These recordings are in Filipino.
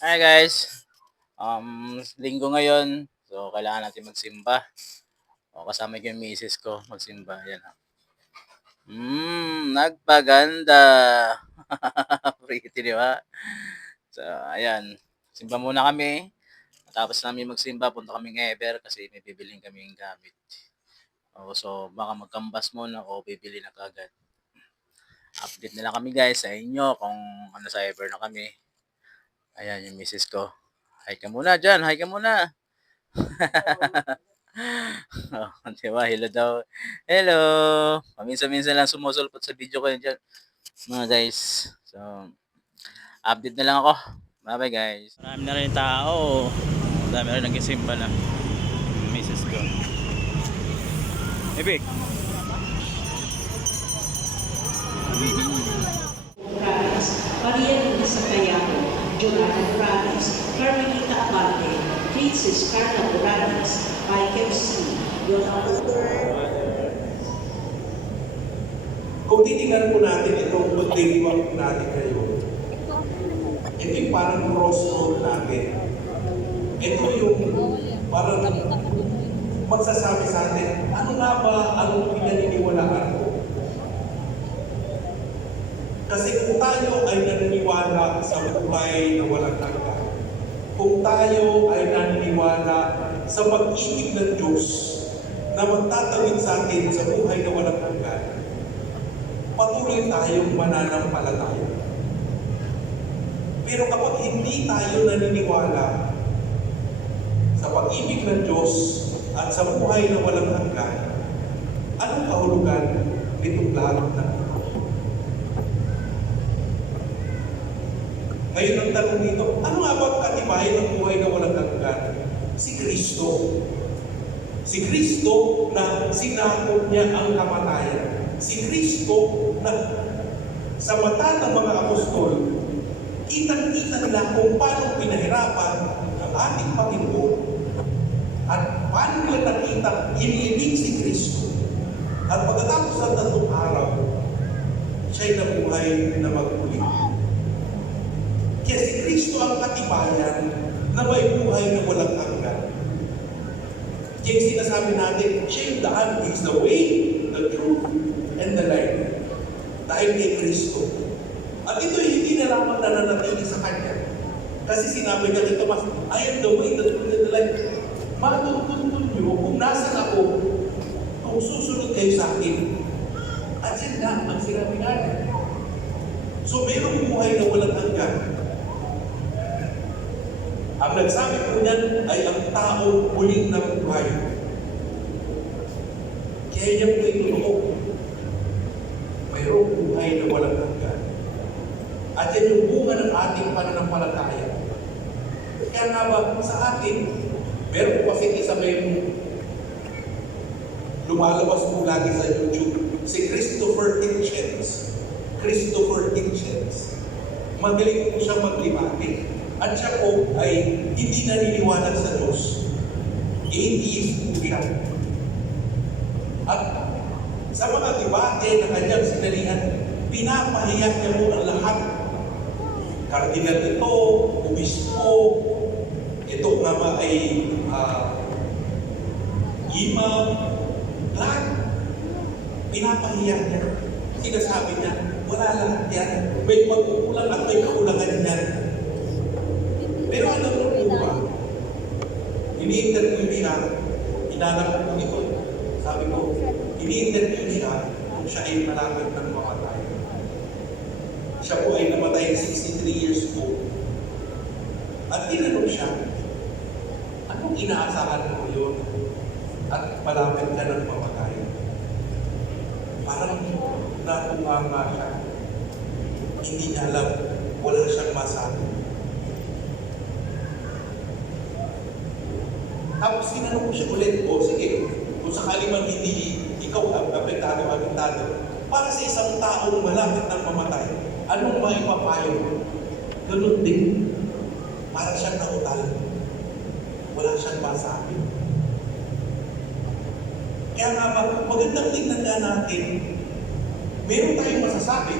Hi guys, linggo ngayon, so kailangan natin magsimba. O, kasama ko yung misis ko magsimba. Ayan. Nagpaganda. Pretty, di ba? So, ayan. Simba muna kami. Tapos namin magsimba, punta kaming Ever kasi may bibilhin kaming gamit. O, so, baka magkambas muna o bibili na kagad. Update nila kami guys sa inyo kung ano sa Ever na kami. Ayan yung misis ko. Hi ka muna dyan, hi ka muna. Oh, di ba? Hello daw. Hello! Paminsan-minsan lang sumusulpot sa video ko yun dyan, mga guys. So, update na lang ako. Bye-bye, guys. Marami na rin tao. Dami rin nagsisimba na. Mrs. ko. Ebik. Morales, Maria Luisa Callao, Jonathan Morales, Carmelita Abante, Princess Carla Morales, Michael C. Kung titingnan po natin itong pagdiriwang natin ngayon, ito yung parang crossroad natin. Ito yung parang magsasabi sa atin, ano nga ba ang pinaniniwalaan ko? Kasi kung tayo ay naniniwala sa buhay na walang hanggan, kung tayo ay naniniwala sa pag-ibig ng Diyos na magtatawid sa atin sa buhay na walang hanggan, patuloy tayong mananampalataya. Pero kapag hindi tayo naniniwala sa pag-ibig ng Diyos at sa buhay na walang hanggan, anong kahulugan nitong lahat na ito? Ngayon ang tanong dito, ano nga ba ang katibayan ng buhay na walang hanggan? Si Kristo. Si Kristo na sinakop niya ang kamatayan. Si Kristo na sa mata ng mga apostol, kitang-kita nila kung paano pinahirapan ng ating Panginoon at paano nila nakita iniibig si Kristo. At pagkatapos ng 3 araw, siya'y nabuhay na magmuli. Kaya si Kristo ang katibayan na may buhay na walang hanggan. Kaya sinasabi natin, siya yung daan, is the way, the truth, and the life. Dahil kay Kristo. At ito hindi na lamang nananatili sa Kanya. Kasi sinabi niya kay Tomas, I am the way, the truth, and the life. Matutuntun niyo kung nasan ako, kung susunod kayo sa akin. At yan na ang sinabi natin. So mayroong buhay na walang hanggan. Ang nagsabi po niyan ay ang tao muling nabuhay. Kaya niya po ito mayroong buhay na walang hanggan. At yan yung bunga ng ating pananampalataya. Kaya nga ba sa atin, meron po kasi isa may lumalabas po lagi sa YouTube, si Christopher Hitchens. Christopher Hitchens. Magaling po siya maglimatik. At siya po ay hindi naniniwala sa Diyos. Atheist po siya. At sa mga debate na kanyang sinalihan, pinapahiyak niya po ang lahat. Kardinal ito, obispo, ito nga ba ay imam, lahat. Pinapahiyak niya. Sinasabi niya, wala lahat yan. May pagkukulang at may kakulangan yan. Pero alam mo po ba, ini-interview siya, inanap ko ito, sabi ko, ini-interview siya kung siya ay malapit ng mamatay. Siya po ay namatay 63 years old. At tinanong siya, anong inaasahan mo yun? At malapit ka ng mamatay. Parang natunganga siya. Hindi niya alam, wala siyang masabi. Tapos tinanong ko siya ulit, o sige, kung sakali man hindi ikaw apektado, para sa isang taong malapit ng mamatay, anong maipapayo mo? Ganun din. Para siyang nautal. Wala siyang masabi. Kaya nga ba, magandang tingnan nga natin, meron tayong masasabi.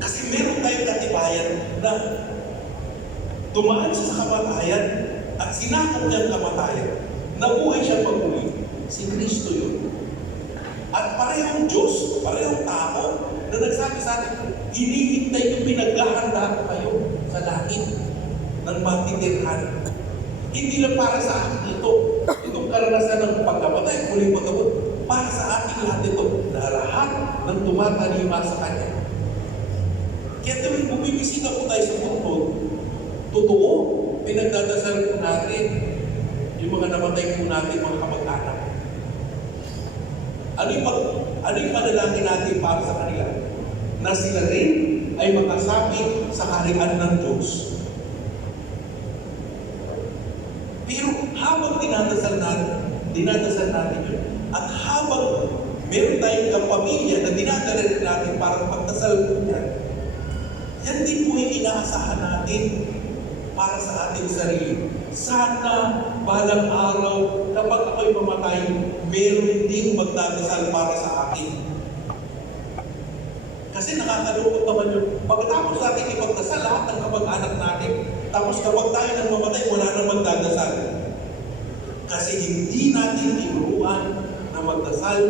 Kasi meron tayong katibayan na Dumaan siya sa kamatayan at sinakop niya ang kamatayan. Nabuhay siya pag-uli. Si Kristo yun. At parehong Diyos, parehong tao na nagsabi sa atin, hinihintay yung pinaghahanda ko kayo sa langit ng matitirhan. Hindi lang para sa akin ito. Itong karanasan ng pagkamatay, muling pagkabot, para sa ating lahat ito, na lahat ng tumatalima sa Kanya. Kaya tuwing bumibisita po tayo sa mundo, totoo, pinagdadasal po natin yung mga namatay po natin, mga kamag-anak. Ano yung panalangin natin para sa kanila? Na sila rin ay makasapit sa kaharian ng Diyos. Pero habang dinadasal natin yun, at habang meron tayong kapamilya na dinadala rin natin para magdasal po yan, yan din po yung inaasahan natin para sa ating sarili. Sana balang araw, kapag ako'y mamatay, meron din magdadasal para sa akin. Kasi nakakalungkot naman yun. Pagkatapos natin ipagdasal lahat ng kamag-anak natin, tapos kapag tayo nang mamatay, wala nang magdadasal. Kasi hindi natin tinuruan na magdasal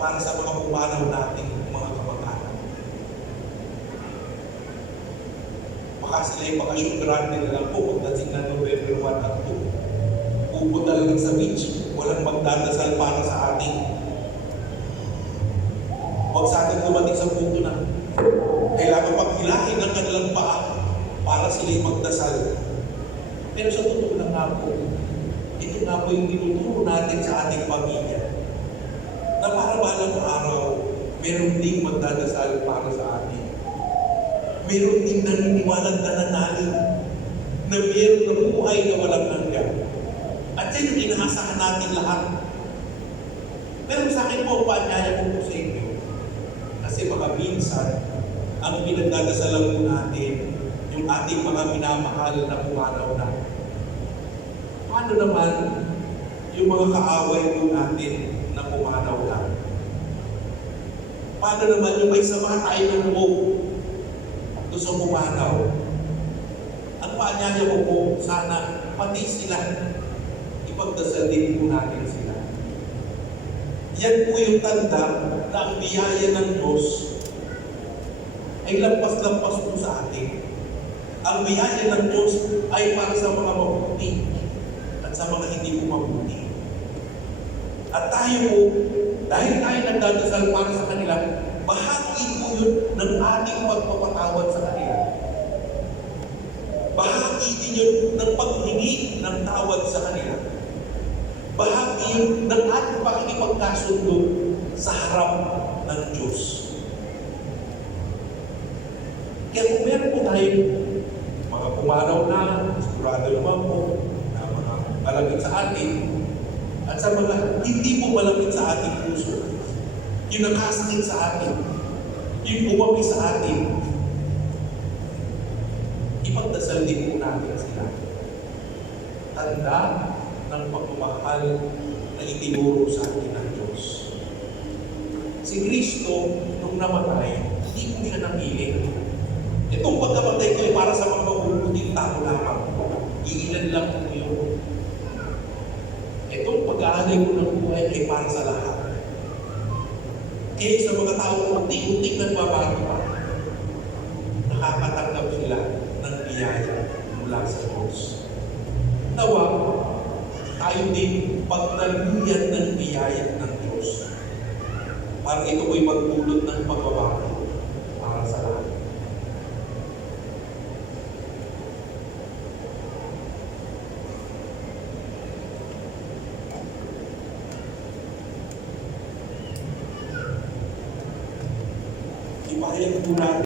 para sa mga pumanaw natin, mga kamag-anak. Baka sila yung bakasyon grande na lang po, pagdating na November 1 at 2. Pupunta lang sa beach, walang magdadasal para sa atin. Huwag sa atin dumating sa punto na kailangan paghilahin ng kanilang paa para sila'y magdasal. Pero sa totoo lang nga po, ito nga po yung tinuturo natin sa ating pamilya na para balang araw, meron ding magdadasal para sa atin. Meron ding naniniwalang nananalig na meron na buhay na walang hanggan. At yan yung inaasahan natin lahat. Pero sa akin po, paanyaya ko po sa inyo. Kasi baka minsan, ang pinagdadasalan po natin, yung ating mga minamahal na pumanaw na. Paano naman yung mga kaaway po natin na pumanaw na? Paano naman yung may sama tayo ng loob doon sa pumanaw? Ang paanyaya ko po, sana pati sila, ipagdasal din po natin sila. Yan po yung tanda na ang biyaya ng Diyos ay lampas-lampas po sa atin. Ang biyaya ng Diyos ay para sa mga mabuti at sa mga hindi po mabuti. At tayo po, dahil tayo nagdadasal para sa kanila, bahagi po yun ng ating pagpapatawad sa kanila. Bahagi din yun ng paghingi ng tawad sa kanila. Bahagi yun ng ating pakikipagkasundo sa harap ng Diyos. Kaya kung meron po tayo mga pumanaw na, sigurado naman po, na mga malapit sa atin, at sa mga hindi po malapit sa ating puso, yung nakasakit sa atin, yung umapi sa atin, ipagdasal din po natin sila. Tanda ng pagmamahal na itinuro sa atin ng Diyos. Si Kristo, nung namatay, hindi po siya napiling. Itong pagkamatay ko ay para sa mga mabubuting tao lamang. Iilan lang po yun. Itong pag-aalay ko ng buhay ay para sa lahat. Kaya sa mga tao unti-unting nagbabago pa, nakakatanggap sila ng biyaya mula sa Diyos. Nawa, tayo din pagnaluyan ng biyaya ng Diyos. Para ito ko'y magdulot ng pagbabago para sa lahat. Ipahayag po natin